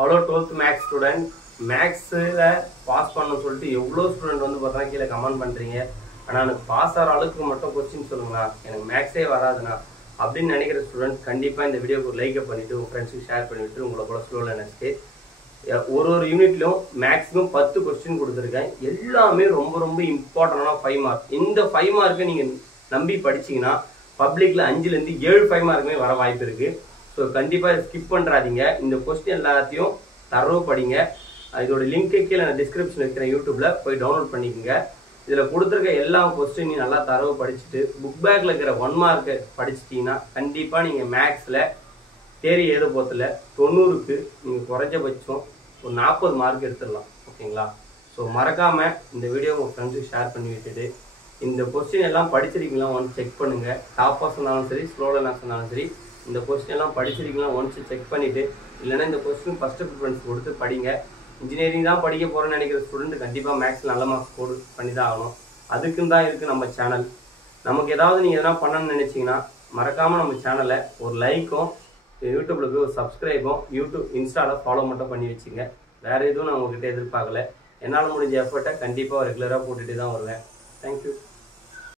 Hello 12th maths student. மேக்ஸில் pass பண்ணணும்னு சொல்லிட்டு எவ்வளோ ஸ்டூடெண்ட் வந்து பார்த்தா கீழே கமெண்ட் பண்ணுறீங்க. ஆனால் எனக்கு பாஸ் ஆகிற அளவுக்கு மட்டும் கொஸ்டின் சொல்லுங்களா, எனக்கு மேக்ஸே வராதுண்ணா அப்படின்னு நினைக்கிற ஸ்டூடெண்ட் கண்டிப்பாக இந்த வீடியோக்கு ஒரு லைக்கை பண்ணிவிட்டு உங்கள் ஃப்ரெண்ட்ஸுக்கு ஷேர் பண்ணிவிட்டு உங்களை கூட ஸ்லோ லேர்னர்ஸ்க்கு ஒரு யூனிட்லையும் மேக்ஸிமம் 10 கொஸ்டின் கொடுத்துருக்கேன். எல்லாமே ரொம்ப ரொம்ப இம்பார்ட்டண்டான 5 மார்க். இந்த 5 மார்க்கை நீங்கள் நம்பி படிச்சிங்கன்னா பப்ளிக்கில் 5லேருந்து 7 5 மார்க்குமே வர வாய்ப்பு இருக்குது. ஸோ கண்டிப்பாக ஸ்கிப் பண்ணுறாதீங்க. இந்த கொஸ்டின் எல்லாத்தையும் தரவு படிங்க. இதோட லிங்க்கு கீழே நான் டிஸ்கிரிப்ஷன் இருக்கிற யூடியூப்பில் போய் டவுன்லோட் பண்ணிக்கோங்க. இதில் கொடுத்துருக்க எல்லா கொஸ்டினையும் நல்லா தரவு படிச்சுட்டு புக் பேக்கில் இருக்கிற 1 மார்க்கை படிச்சிட்டிங்கன்னா கண்டிப்பாக நீங்கள் மேக்ஸில் தேரி எழுத போகிறதில்ல 90க்கு நீங்கள் குறைஞ்சபட்சம் ஒரு 40 மார்க் எடுத்துடலாம். ஓகேங்களா? ஸோ மறக்காமல் இந்த வீடியோ உங்கள் ஃப்ரெண்ட்ஸுக்கு ஷேர் பண்ணி விட்டுட்டு இந்த கொஸ்டின் எல்லாம் படிச்சிருக்கீங்களா ஒன்ஸ் செக் பண்ணுங்கள். டாப்பாக சொன்னாலும் சரி, ஸ்லோவில் சொன்னாலும் சரி, இந்த கொஸ்டின் எல்லாம் படிச்சிருக்கீங்களா ஒன்ஸ் செக் பண்ணிவிட்டு, இல்லைன்னா இந்த கொஸ்டின் ஃபஸ்ட்டு ப்ரிஃபரன்ஸ் கொடுத்து படிங்க. இன்ஜினியரிங் தான் படிக்க போகிறேன்னு நினைக்கிற ஸ்டூடெண்ட் கண்டிப்பாக மேக்ஸ் நல்ல மார்க்ஸ் பண்ணி தான் ஆகணும். அதுக்குன்னு தான் இருக்குது நம்ம சேனல். நமக்கு ஏதாவது நீங்கள் எதனா பண்ணணும்னு நினச்சிங்கன்னா மறக்காமல் நம்ம சேனலை ஒரு லைக்கும், யூடியூப்பில் போய் ஒரு சப்ஸ்கிரைபும், இன்ஸ்டாவில் ஃபாலோ மட்டும் பண்ணி வச்சுங்க. வேறு எதுவும் நான் உங்கள்கிட்ட எதிர்பார்க்கல. என்னால் முடிஞ்ச எஃபர்ட்டை கண்டிப்பாக ரெகுலராக போட்டுகிட்டு தான் வருவேன். தேங்க்யூ.